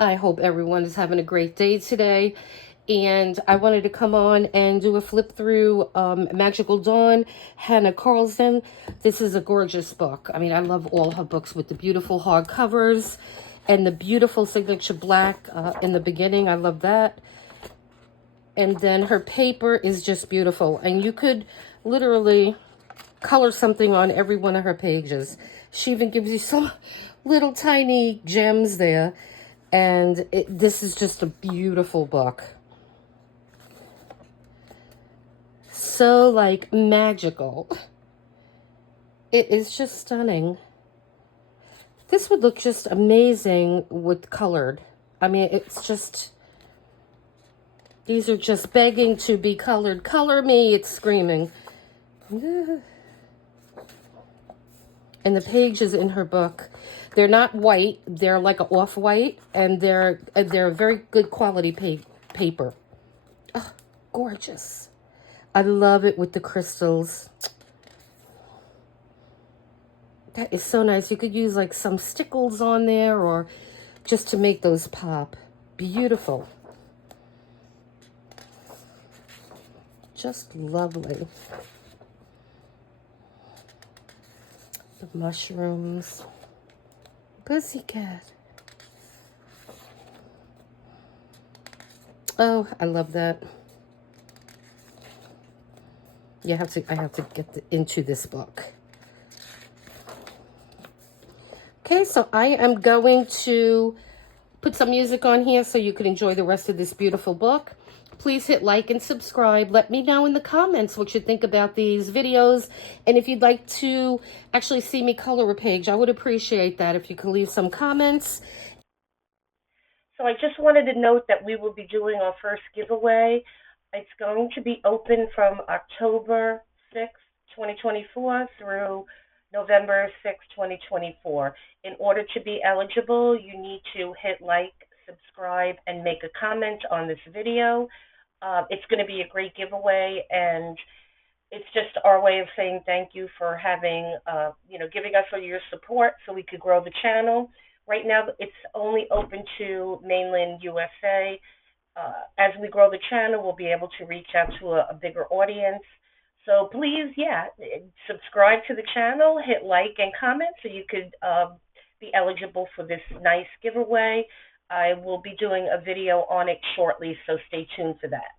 I hope everyone is having a great day today. And I wanted to come on and do a flip through Magical Dawn, Hanna Karlzon. This is a gorgeous book. I mean, I love all her books with the beautiful hardcovers and the beautiful signature black in the beginning. I love that. And then her paper is just beautiful. And you could literally color something on every one of her pages. She even gives you some little tiny gems there. And this is just a beautiful book. So, like, magical. It is just stunning. This would look just amazing with colored. I mean, it's just... These are just begging to be colored. Color me, it's screaming. And the pages in her book, they're not white. They're like an off-white, and they're very good quality paper. Oh, gorgeous. I love it with the crystals. That is so nice. You could use like some stickles on there or just to make those pop. Beautiful. Just lovely. The mushrooms. Pussycat. Oh, I love that. I have to get into this book. Okay, so I am going to put some music on here so you can enjoy the rest of this beautiful book. Please hit like and subscribe. Let me know in the comments what you think about these videos. And if you'd like to actually see me color a page, I would appreciate that if you can leave some comments. So I just wanted to note that we will be doing our first giveaway. It's going to be open from October 6th, 2024 through November 6th, 2024. In order to be eligible, you need to hit like, subscribe, and make a comment on this video. It's going to be a great giveaway, and it's just our way of saying thank you for having, giving us all your support so we could grow the channel. Right now, it's only open to mainland USA. As we grow the channel, we'll be able to reach out to a bigger audience. So please, subscribe to the channel, hit like and comment so you could be eligible for this nice giveaway. I will be doing a video on it shortly, so stay tuned for that.